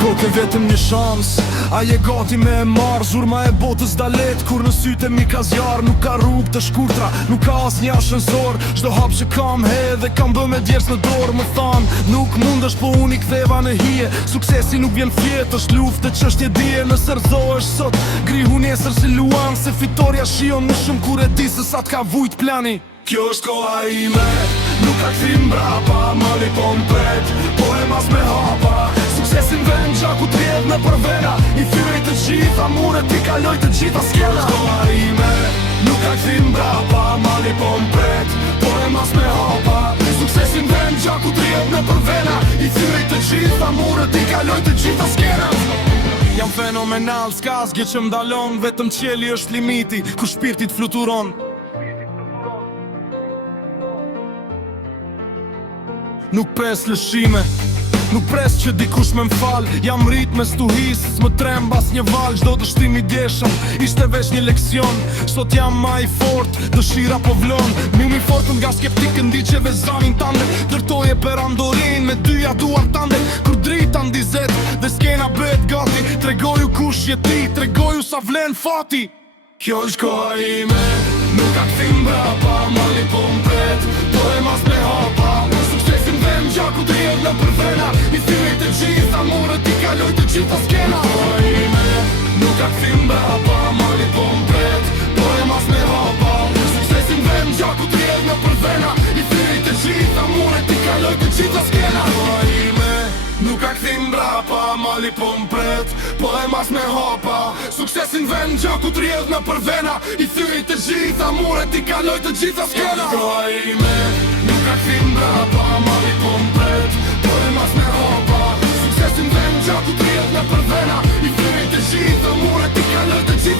kote vetëm një shans, a je gati me e marrë. Zurma e botës dalet, kur në syte mi ka zjarë. Nuk ka rrugë të shkurtra, nuk ka as një ashensor. Çdo hap që kam dhe kam bë me djerës në dorë. Më than, nuk mundesh po unë i ktheva në hije. Suksesi nuk vjen fjetë, është luftë që është një dije. Nëse rëzohesh sot, grihu nesër si luan. Se fitoria shion më shumë kur e di se sa t'ka vujt plani. Kjo është koha ime, nuk ka kthim brapa. Mali po m'pret, po e mas me hapa. Suksesin vend gjaku t'rjedh në përvena. I thyrej të gjitha mure, ti kaloj të gjitha skena. Kjo është koha ime, nuk ka kthim brapa. Mali po m'pret, po e mas me hapa. Suksesin vend gjaku t'rjedh në përvena. I thyrej të gjitha mure, ti kaloj të gjitha skena. Jam fenomenal, s'ka asgjë që m'dalon. Vetëm qeli është limiti, ku shpirtit fluturon. Nuk pres lëshime, nuk pres që dikush me m'fal. Jam rrit me stuhis, s'më trem bas një val. Gjdo të shtim i deshëm, ishte veç një leksion. Sot jam ma i fort, dëshira po vlon. Mimi fortën nga skeptikën di që vezanin tande. Dërtoje për andorin me dyja duar tande. Kur drita ndizet dhe skena bet gati. Tregoju kush je ti, tregoju sa vlen fati. Kjo është koha ime, nuk ka kthim brapa. Mali po m'pret, po e mas me hapa. Suksesin vend gjaku t'rjedh në përvena. I thyrej të gjitha mure, ti kaloj të gjitha skena. Koha ime, nuk ka kthim brapa. Mali po m'pret, po e mas me hapa. Suksesin vend gjaku t'rjedh në përvena. I thyrej të gjitha mure, ti kaloj të gjitha skena. Koha ime, nuk ka kthim brapa. Mali po m'pret, po e mas me hapa. Suksesin vend gjaku t'rjedh në përvena. I thyrej të gjitha mure, ti kaloj të gjitha skena. Koha ime, nuk ka kthim brapa. Mali po m'pret, po e mas me hapa. Suksesin vend gjaku t'rjedh në përvena. I thyrej të gjitha mure, ti kaloj të gjitha skena.